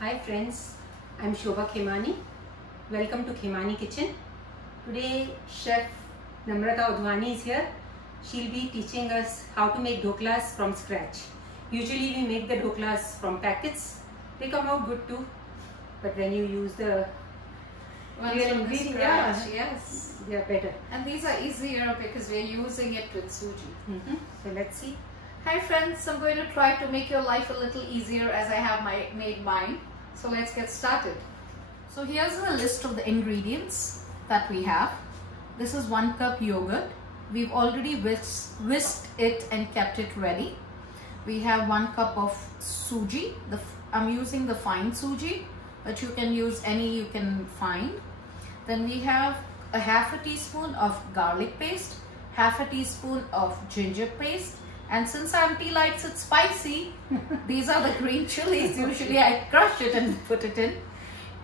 Hi friends, I'm Shobha Khemani. Welcome to Khemani Kitchen. Today Chef Namrata Udvani is here. She'll be teaching us how to make dhoklas from scratch. Usually we make the dhoklas from packets. They come out good too. But when you use the real ingredients, yes, they are better. and these are easier because we're using it with suji. So let's see. Hi friends, I'm going to try to make your life a little easier as I have made mine. So let's get started. So here's a list of the ingredients that we have. This is 1 cup yogurt. We've already whisked it and kept it ready. We have 1 cup of suji. I'm using the fine suji, but you can use any you can find. Then we have a half a teaspoon of garlic paste, half a teaspoon of ginger paste, and since Auntie likes it spicy, these are the green chilies. Usually I crush it and put it in.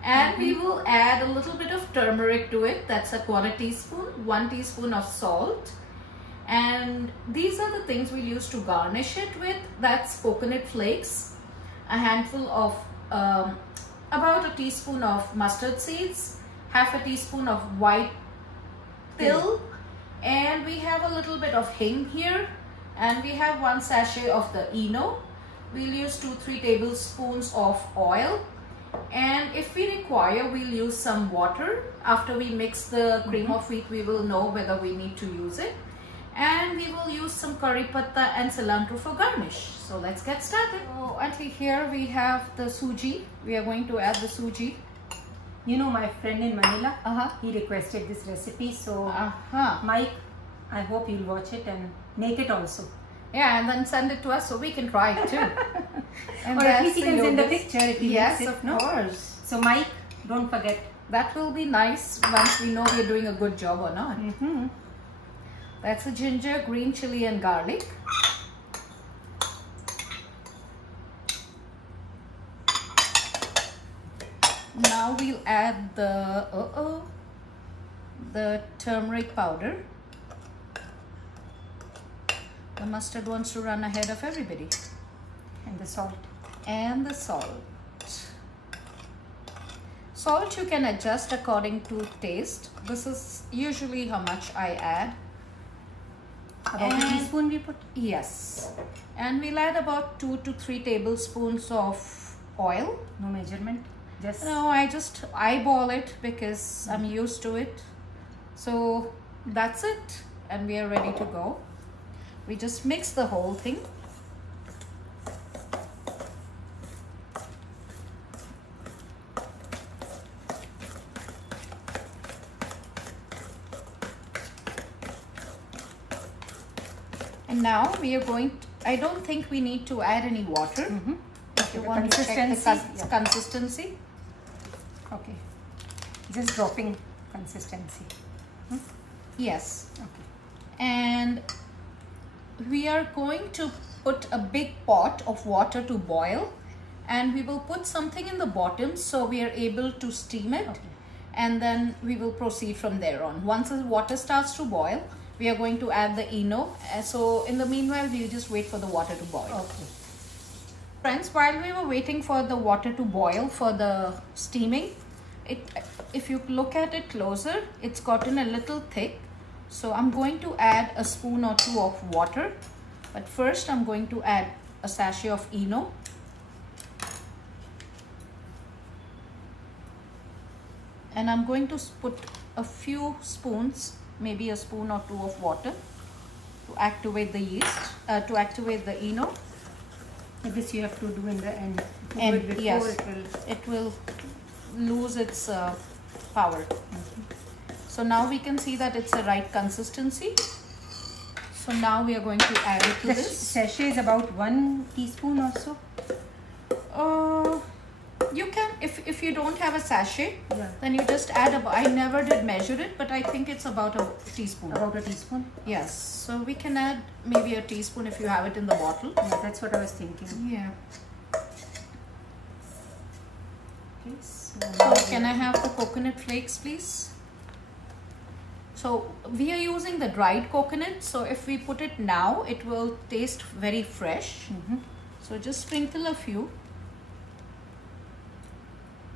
And we will add a little bit of turmeric to it. That's a 1/4 teaspoon, 1 teaspoon of salt. And these are the things we'll use to garnish it with. That's coconut flakes, a handful of, about a teaspoon of mustard seeds, half a teaspoon of white dill, and we have a little bit of hing here. And we have 1 sachet of the Eno. We'll use 2-3 tablespoons of oil. And if we require, we'll use some water. After we mix the cream of wheat, we will know whether we need to use it. And we will use some curry patta and cilantro for garnish. So let's get started. So Auntie, here we have the suji. We are going to add the suji. You know my friend in Manila, he requested this recipe. So Mike, I hope you'll watch it and make it also. Yeah, and then send it to us so we can try it too. And or at least you can send the picture if you yes, it, of no? course. So Mike, don't forget. That will be nice once we know we're doing a good job or not. That's the ginger, green chili and garlic. Now we'll add the turmeric powder. The mustard wants to run ahead of everybody. And the salt. And the salt. Salt you can adjust according to taste. This is usually how much I add. About a teaspoon we put? Yes. And we'll add about 2 to 3 tablespoons of oil. No measurement? Just... No, I just eyeball it because I'm used to it. So that's it. And we are ready to go. We just mix the whole thing. And now we are going to, I don't think we need to add any water. If you want to check the consistency. Okay. Just dropping consistency. Yes. Okay. And we are going to put a big pot of water to boil, and we will put something in the bottom so we are able to steam it. Okay. And then we will proceed from there on. Once the water starts to boil, we are going to add the Eno. So in the meanwhile, we'll just wait for the water to boil. Okay. Friends, while we were waiting for the water to boil for the steaming, if you look at it closer, it's gotten a little thick. So I'm going to add a spoon or 2 of water. But first I'm going to add a sachet of Eno. And I'm going to put a few spoons, maybe a spoon or 2 of water to activate the yeast, to activate the Eno. This you have to do in the end. And before yes, it will lose its power. So now we can see that it's the right consistency. So now we are going to add it to this. Sachet is about 1 teaspoon or so. You can, if you don't have a sachet, then you just add I never did measure it, but I think it's about a teaspoon. About a teaspoon? Yes. So we can add maybe a teaspoon if you have it in the bottle. Yeah, that's what I was thinking. Yeah. Okay, so can I have the coconut flakes, please? So we are using the dried coconut. So if we put it now, it will taste very fresh. So just sprinkle a few.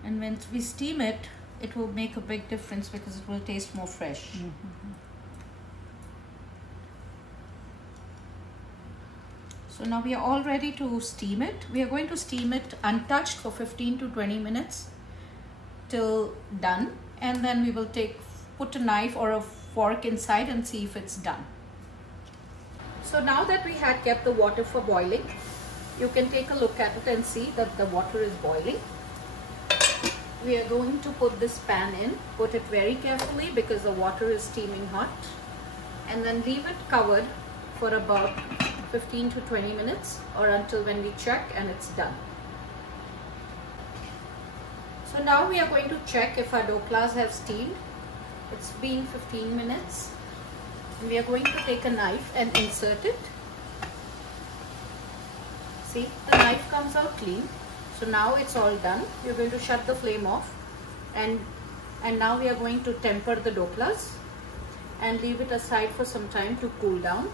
And when we steam it, it will make a big difference because it will taste more fresh. So now we are all ready to steam it. We are going to steam it untouched for 15 to 20 minutes till done, and then we will put a knife or a fork inside and see if it's done. So now that we had kept the water for boiling, you can take a look at it and see that the water is boiling. We are going to put this pan in, put it very carefully because the water is steaming hot, and then leave it covered for about 15 to 20 minutes or until when we check and it's done. So now we are going to check if our doklas have steamed. It's been 15 minutes. We are going to take a knife and insert it. See, the knife comes out clean. So now it's all done. We're going to shut the flame off, and now we are going to temper the doklas and leave it aside for some time to cool down,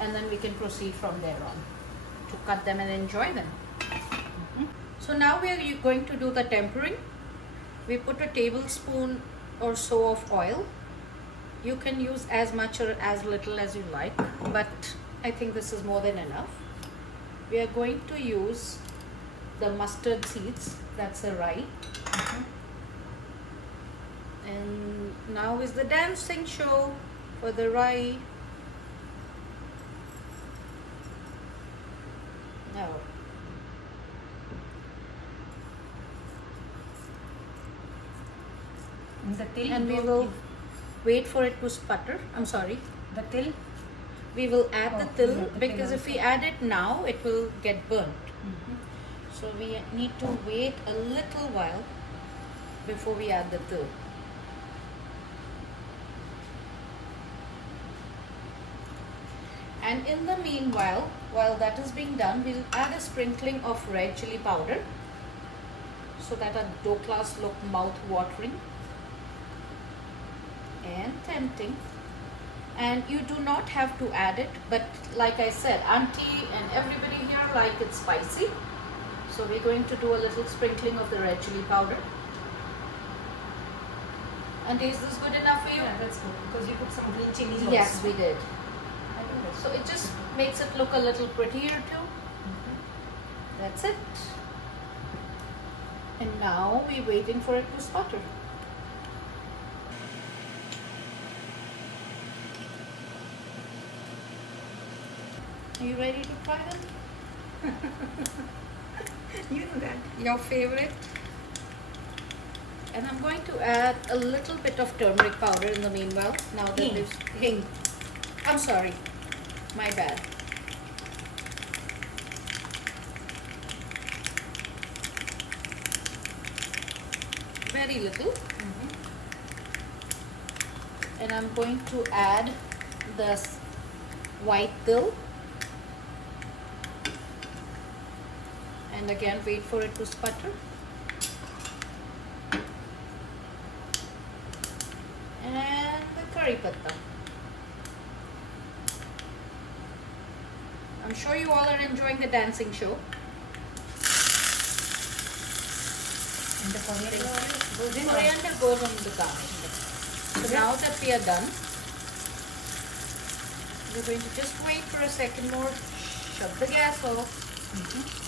and then we can proceed from there on to cut them and enjoy them. So now we are going to do the tempering. We put a tablespoon or so of oil. You can use as much or as little as you like, but I think this is more than enough. We are going to use the mustard seeds, that's a rye. And now is the dancing show for the rye. Now the til, and we will wait for it to sputter. I'm sorry, the til. We will add the til because til if we add it now, it will get burnt. So we need to wait a little while before we add the til. And in the meanwhile, while that is being done, we'll add a sprinkling of red chili powder so that our doklas look mouth-watering and tempting. And you do not have to add it, but like I said, auntie and everybody here like it spicy. So we're going to do a little sprinkling of the red chili powder. And is this good enough for you? Yeah, that's good because you put some green chilies also. Yes, we did. I think that's So it just makes it look a little prettier too. That's it. And now we're waiting for it to sputter. Are you ready to try them? You know that. Your favorite? And I'm going to add a little bit of turmeric powder in the meanwhile. Now that Hing. there's hing. I'm sorry. My bad. Very little. And I'm going to add the white til. And again wait for it to sputter. And the curry patta. I'm sure you all are enjoying the dancing show. And the coriander goes in. Coriander goes on the garnish. So now that we are done, we're going to just wait for a second more, shut the gas off,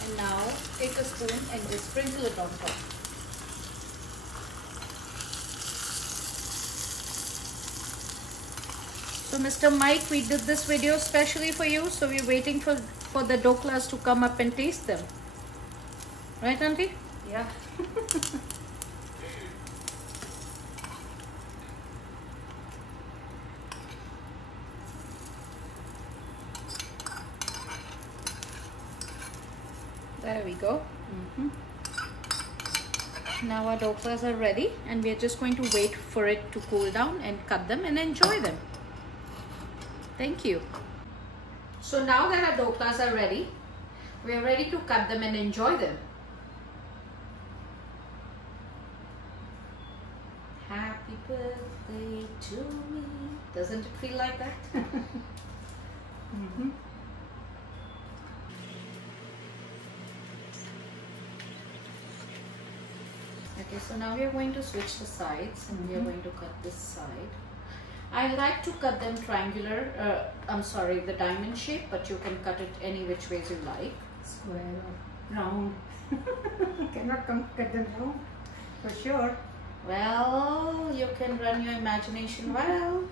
and now take a spoon and just sprinkle it on top. So Mr. Mike, we did this video specially for you, so we're waiting for the doklas to come up and taste them. Right, Auntie? Yeah. There we go. Now our doklas are ready and we are just going to wait for it to cool down and cut them and enjoy them. Thank you. So now that our doklas are ready, we are ready to cut them and enjoy them. Happy birthday to me. Doesn't it feel like that? Okay, so now we are going to switch the sides and we are going to cut this side. I like to cut them triangular, the diamond shape, but you can cut it any which ways you like. Square or round. Cannot cut them round for sure. Well, you can run your imagination wild.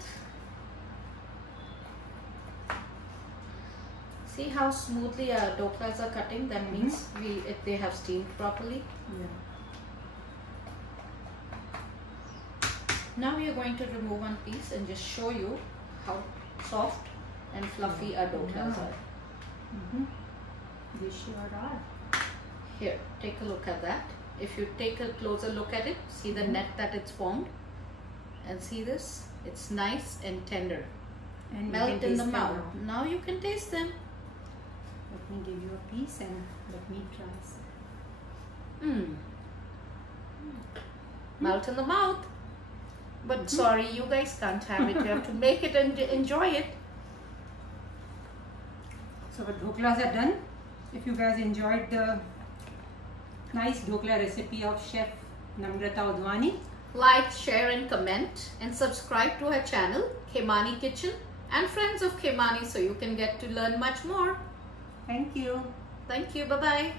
See how smoothly our doklas are cutting? That means they have steamed properly. Yeah. Now we are going to remove one piece and just show you how soft and fluffy our doklas are. They sure are. Here, take a look at that. If you take a closer look at it, see the net that it's formed, and see this? It's nice and tender. And melt in the mouth. Now you can taste them. Let me give you a piece and let me try some. Melt in the mouth. But sorry, you guys can't have it. You have to make it and enjoy it. So our doklas are done. If you guys enjoyed the nice dokla recipe of Chef Namrata Udvani, like, share and comment, and subscribe to her channel Khemani Kitchen and Friends of Khemani so you can get to learn much more. Thank you. Thank you. Bye-bye.